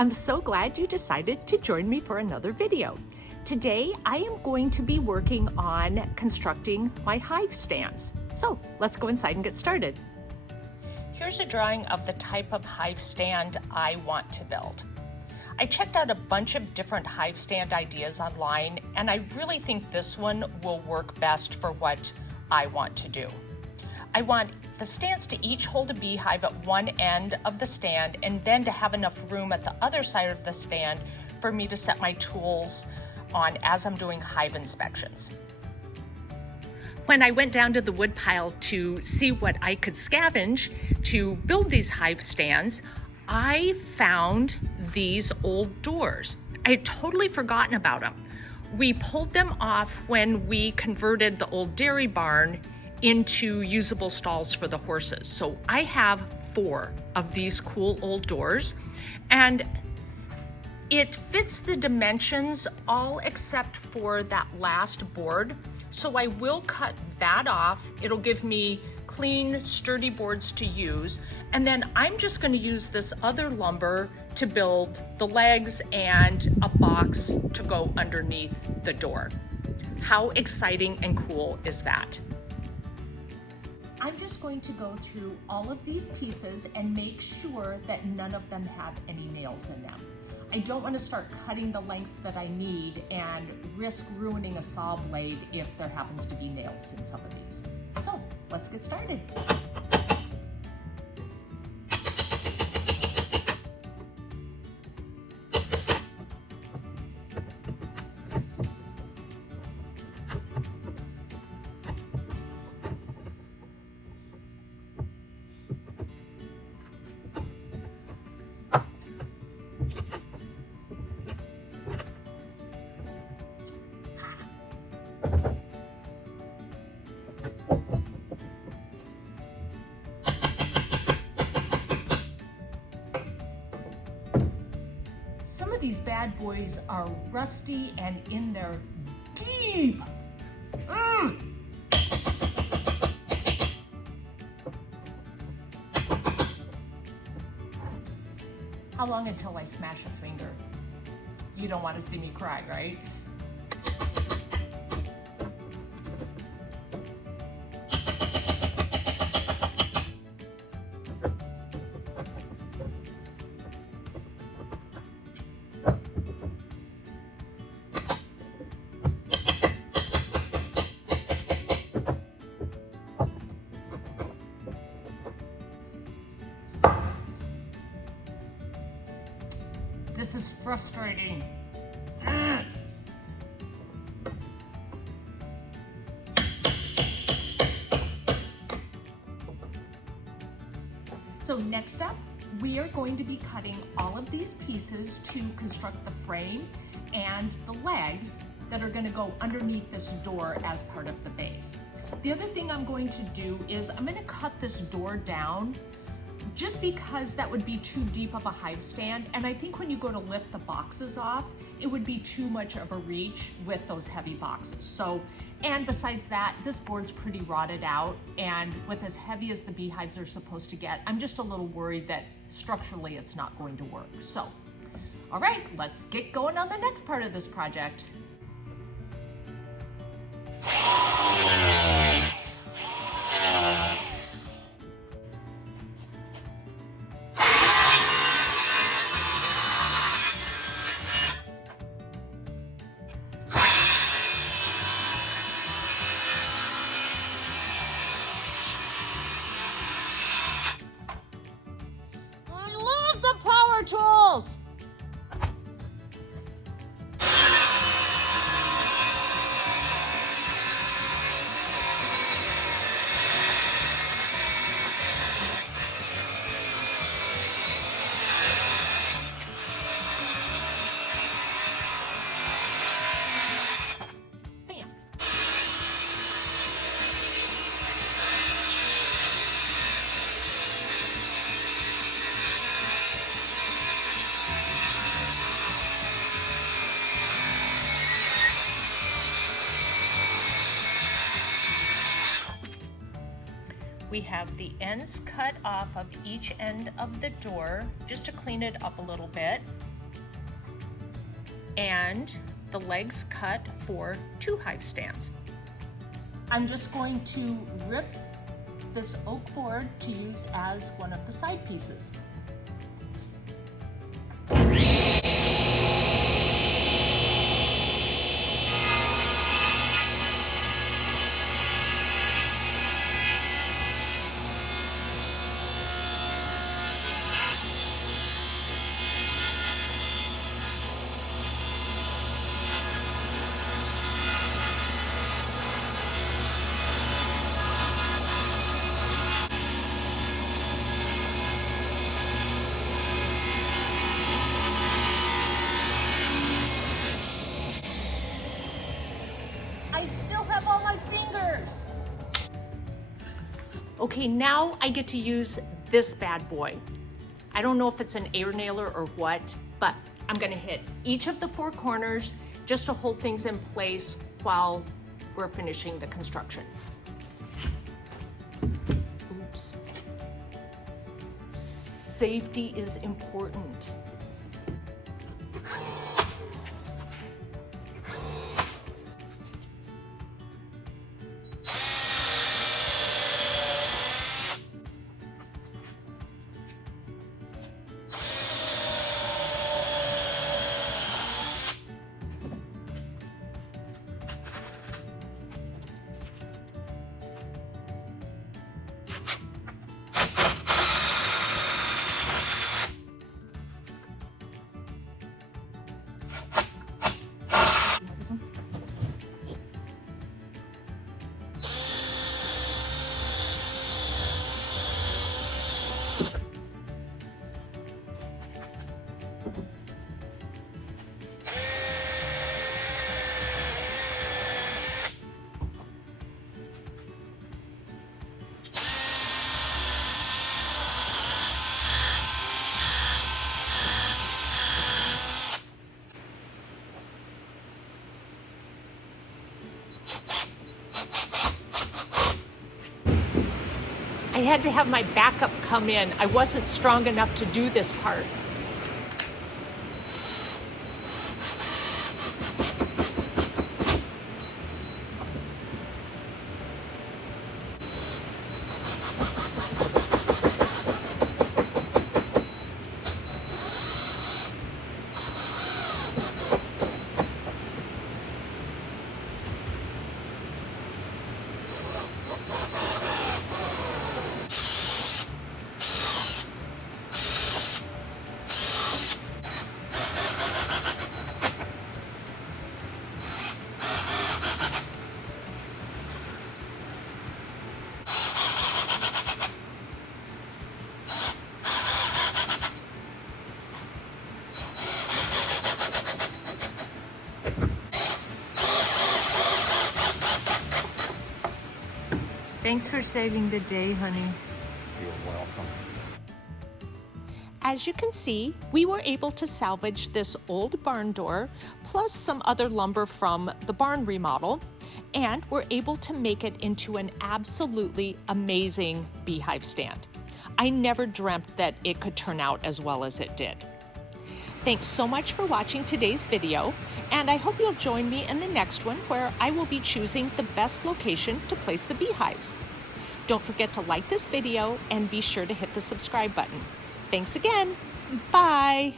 I'm so glad you decided to join me for another video. Today, I am going to be working on constructing my hive stands. So let's go inside and get started. Here's a drawing of the type of hive stand I want to build. I checked out a bunch of different hive stand ideas online, and I really think this one will work best for what I want to do. I want the stands to each hold a beehive at one end of the stand, and then to have enough room at the other side of the stand for me to set my tools on as I'm doing hive inspections. When I went down to the wood pile to see what I could scavenge to build these hive stands, I found these old doors. I had totally forgotten about them. We pulled them off when we converted the old dairy barn into usable stalls for the horses. So I have 4 of these cool old doors, and it fits the dimensions all except for that last board. So I will cut that off. It'll give me clean, sturdy boards to use. And then I'm just going to use this other lumber to build the legs and a box to go underneath the door. How exciting and cool is that? I'm just going to go through all of these pieces and make sure that none of them have any nails in them. I don't want to start cutting the lengths that I need and risk ruining a saw blade if there happens to be nails in some of these. So let's get started. Some of these bad boys are rusty and in there deep. How long until I smash a finger? You don't want to see me cry, right? This is frustrating. So next up, we are going to be cutting all of these pieces to construct the frame and the legs that are going to go underneath this door as part of the base. The other thing I'm going to do is I'm going to cut this door down just because that would be too deep of a hive stand, and I think when you go to lift the boxes off, it would be too much of a reach with those heavy boxes. So, and besides that, this board's pretty rotted out, and with as heavy as the beehives are supposed to get, I'm just a little worried that structurally it's not going to work. So, all right, let's get going on the next part of this project. Tools. We have the ends cut off of each end of the door just to clean it up a little bit. and the legs cut for 2 hive stands. I'm just going to rip this oak board to use as one of the side pieces. I still have all my fingers. Okay, now I get to use this bad boy. I don't know if it's an air nailer or what, but I'm gonna hit each of the 4 corners just to hold things in place while we're finishing the construction. Oops. Safety is important. I had to have my backup come in. I wasn't strong enough to do this part. Thanks for saving the day, honey. You're welcome. As you can see, we were able to salvage this old barn door, plus some other lumber from the barn remodel, and we're able to make it into an absolutely amazing beehive stand. I never dreamt that it could turn out as well as it did. Thanks so much for watching today's video, and I hope you'll join me in the next one where I will be choosing the best location to place the beehives. Don't forget to like this video and be sure to hit the subscribe button. Thanks again. Bye.